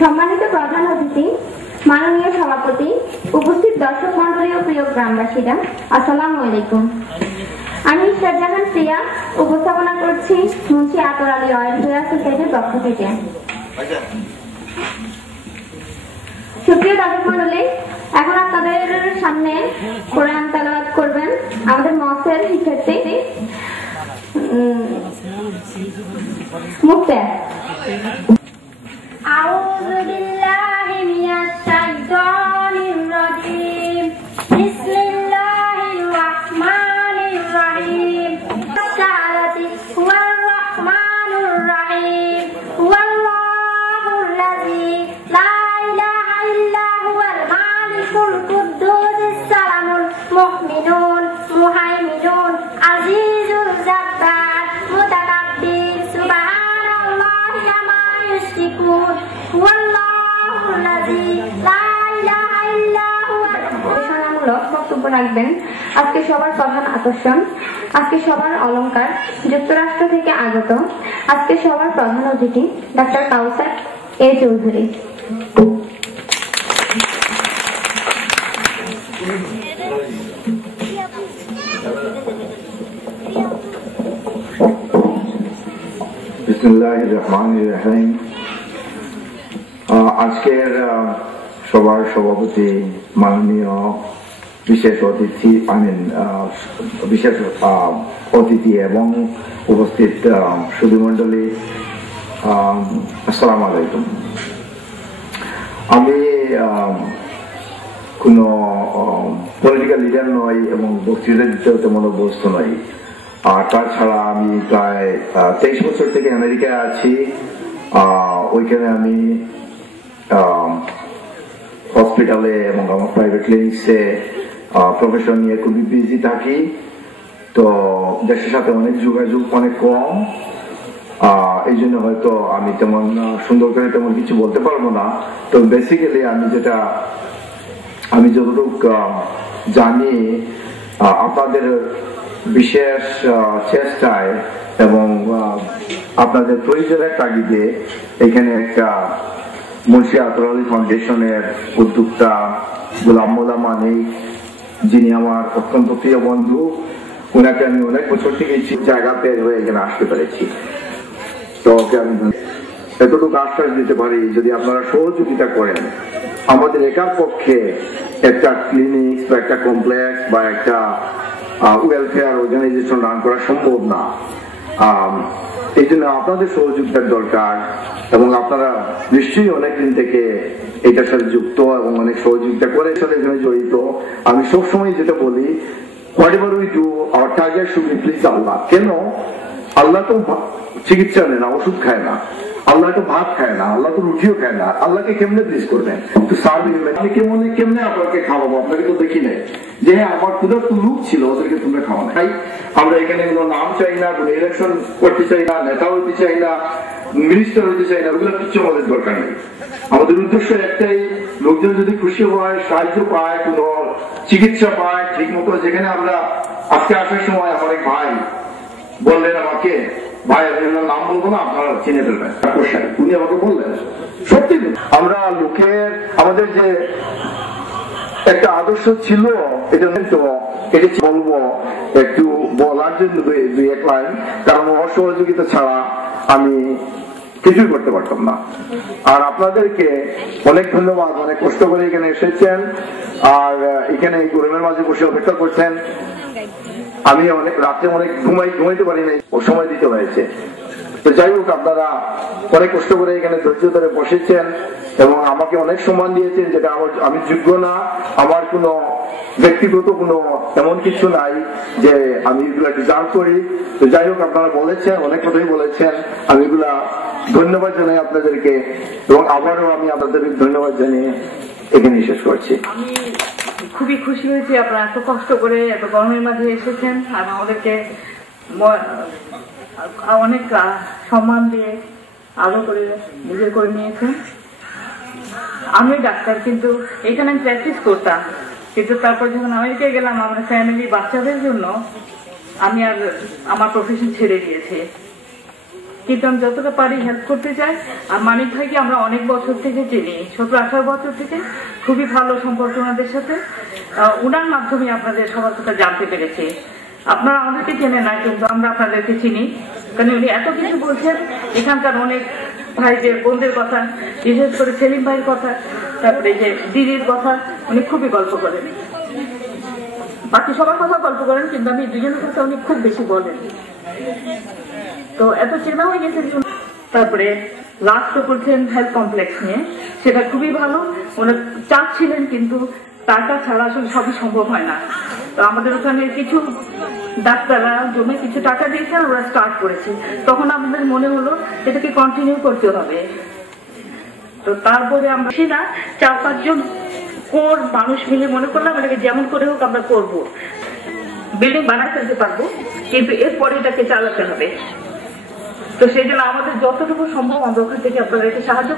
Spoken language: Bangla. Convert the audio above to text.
সম্মানিত প্রধান অতিথি, মাননীয় সভাপতি, উপস্থিত দর্শক মন্ডলী ও প্রিয় গ্রামবাসীরা, আসসালামু আলাইকুম। আমি শাহজাহান প্রিয়া উপস্থাপনা করছি মুন্সি আতর আলী অয়েল সোসাইটির পক্ষ থেকে। সুপ্রিয় দর্শক মন্ডলী, এখন আপনাদের সামনে কোরআন তেলাওয়াত করবেন আমাদের মক্সের শিক্ষার্থী মুক্তা। আউযু বিল্লাহি মিনাশ শাইতানির রাজীম। বিসমিল্লাহির রাহমানির রাহিম। সালাতি ওয়ার রাহমানুর রাহিম। ওয়াল্লাহুল্লাযী লা ইলাহা ইল্লা হুয়াল মালিকুল কুদ্দুসিস সালামুল মুমিনুন মুহাইমিনুন আজিজুল জাব্বার মুতাকাব্বির সুবহানাল্লাহি আমা ইউশরিকুন ওয়াল্লাহুল্লাযী লা ইলাহা ইল্লা হুয়াল। ঘোষণামূলক বক্তব্য রাখবেন আজকে সবার প্রধান আকর্ষণ, আজকে সবার অলংকার, যুক্তরাষ্ট্র থেকে আগত আজকে সবার প্রধান অতিথি ডাক্তার কাউসার এ চৌধুরী। বিসমিল্লাহির রহমানির রহিম। আজকের সবার সভাপতি, মাননীয় বিশেষ অতিথি অতিথি এবং উপস্থিত সুধীমণ্ডলী, আসসালামু আলাইকুম। আমি কোন পলিটিক্যাল লিডার নই এবং বক্তৃতা দিতে তেমন অভ্যস্ত নই। আর তাছাড়া আমি প্রায় 23 বছর থেকে আমেরিকায় আছি। ওইখানে আমি হসপিটালে এবং আমার প্রাইভেট ক্লিনিক্সে প্রফেশন নিয়ে খুবই বিজি থাকি। তো দেশের সাথে অনেক যোগাযোগ অনেক কম, এই জন্য হয়তো আমি তেমন সুন্দর করে তেমন কিছু বলতে পারবো না। তো বেসিক্যালি আমি যতটুকু জানি, আপনাদের বিশেষ চেষ্টায় এবং আপনাদের প্রয়োজনের তাগিদে এখানে একটা মুন্সি আতর আলী ফাউন্ডেশনের উদ্যোক্তা গোলাম মোল্লা মানিক, যিনি আমার অত্যন্ত প্রিয় বন্ধু, ওনাকে আমি অনেক বছর থেকে জায়গা পেয়ে হয়ে এখানে আসতে পেরেছি। তো ওকে আমি এতটুকু আশ্বাস দিতে পারি, যদি আপনারা সহযোগিতা করেন, আমাদের একার পক্ষে একটা ক্লিনিক বা একটা কমপ্লেক্স বা একটা ওয়েলফেয়ার অর্গানাইজেশন রান করা সম্ভব না। এই জন্য আপনাদের সহযোগিতার দরকার এবং আপনারা নিশ্চয়ই অনেকদিন থেকে এটার সাথে যুক্ত এবং অনেক সহযোগিতা করে সাথে এখানে জড়িত। আমি সবসময় যেটা বলি, whatever we do, our target should be please Allah. কেন? আল্লাহ তো চিকিৎসা নেয় না, ওষুধ খায় না, আল্লাহ তো ভাত খায় না, আল্লাহ তো রুটিও খায় না। আল্লাহকে কেমনে প্লিজ করবেন? তো কেমনে আপনাকে খাওয়াবো? আপনাকে তো দেখি নাই যে হ্যাঁ আমার ক্ষুধার্ত লোক ছিল, ওদেরকে তোমরা খাওয়া না। তাই আমরা এখানে কোনো নাম চাই না, কোনো ইলেকশন করতে চাই না, নেতা হইতে চাই না, মিনিস্টার হইতে চাই না, ওগুলো কিছু আমাদের দরকার নেই। আমাদের উদ্দেশ্য একটাই, লোকজন যদি খুশি হয়, সাহায্য পায়, কোন চিকিৎসা পায় ঠিক মতো। যেখানে আমরা আজকে আসার সময় আমার এক ভাই বললেন আমাকে, ভাই আমি নাম বলবো না, আপনারা চিনে ফেলবেন, উনি আমাকে বললেন সত্যি আমরা লোকের আমাদের যে একটা আদর্শ ছিল, এটা বলবো একটু বলার জন্য দুই এক লাইন, কারণ অসহযোগিতা ছাড়া আমি কিছুই করতে পারতাম না। আর আপনাদেরকে অনেক ধন্যবাদ, অনেক কষ্ট করে এখানে এসেছেন আর এখানে এই গরমের মাঝে বসে অপেক্ষা করছেন। আমি অনেক রাতে অনেক ঘুমাইতে পারি নাই, ও সময় দিতে হয়েছে। তো যাই হোক, আপনারা অনেক কষ্ট করে এখানে ধৈর্য ধরে বসেছেন এবং আমাকে অনেক সম্মান দিয়েছেন, যেটা আমি যোগ্য না। আমার কোনো ব্যক্তিগত কোনো এমন কিছু নাই যে আমি এগুলা ডিজার্ভ করি। তো যাই হোক, আপনারা বলেছেন, অনেক কথাই বলেছেন, আমি এগুলা ধন্যবাদ জানাই আপনাদেরকে এবং আবারও আমি আপনাদেরকে ধন্যবাদ জানিয়ে এখানে শেষ করছি। আমি খুবই খুশি হয়েছি আপনারা এত কষ্ট করে এত গরমের মাঝে এসেছেন আর আমাদেরকে অনেক সম্মান দিয়ে আলো করে নিজের করে নিয়েছেন। আমি ডাক্তার, কিন্তু এখানে আমি প্র্যাকটিস করতাম, কিন্তু তারপর যখন আমেরিকায় গেলাম আমার ফ্যামিলি বাচ্চাদের জন্য আমি আর আমার প্রফেশন ছেড়ে দিয়েছি। কিন্তু আমি যতটা পারি হেল্প করতে চাই। আর মানিক ভাইকে আমরা অনেক বছর থেকে চিনি, 17-18 বছর থেকে খুবই ভালো সম্পর্ক ওনাদের সাথে। ওনার মাধ্যমে আপনাদের সবার কথা জানতে পেরেছি। আপনারা আমাদেরকে চেনে না, কিন্তু আমরা আপনাদেরকে চিনি, কারণ উনি এত কিছু বলছেন। এখানকার অনেক ভাইদের বোনদের কথা, বিশেষ করে সেলিম ভাইয়ের কথা, তারপরে যে দিদির কথা, উনি খুবই গল্প করেন। বাকি সবার কথা গল্প করেন, কিন্তু আমি দুজনের কথা উনি খুব বেশি বলেন। তো এত চেনা হয়ে গেছে। তারপরে লাস্ট করছেন হেলথ কমপ্লেক্স নিয়ে, সেটা খুবই ভালো। ওনার চাচ্ছিলেন, কিন্তু টাকা ছাড়া আসলে সবই সম্ভব হয় না। তো আমাদের ওখানে কিছু ডাক্তাররা জমে কিছু টাকা দিয়েছেন, ওরা স্টার্ট করেছে। তখন আমাদের মনে হলো এটাকে কন্টিনিউ করতে হবে। তো তারপরে আমরা সেটা 4-5 জন কোর মানুষ মিলে মনে করলাম এটাকে যেমন করে হোক আমরা করবো, বিল্ডিং বানায় ফেলতে পারবো, কিন্তু এরপরে এটাকে চালাতে হবে। তো সেই জন্য আমাদের যতটুকু সম্ভব আমরা ওখান থেকে আপনাদেরকে সাহায্য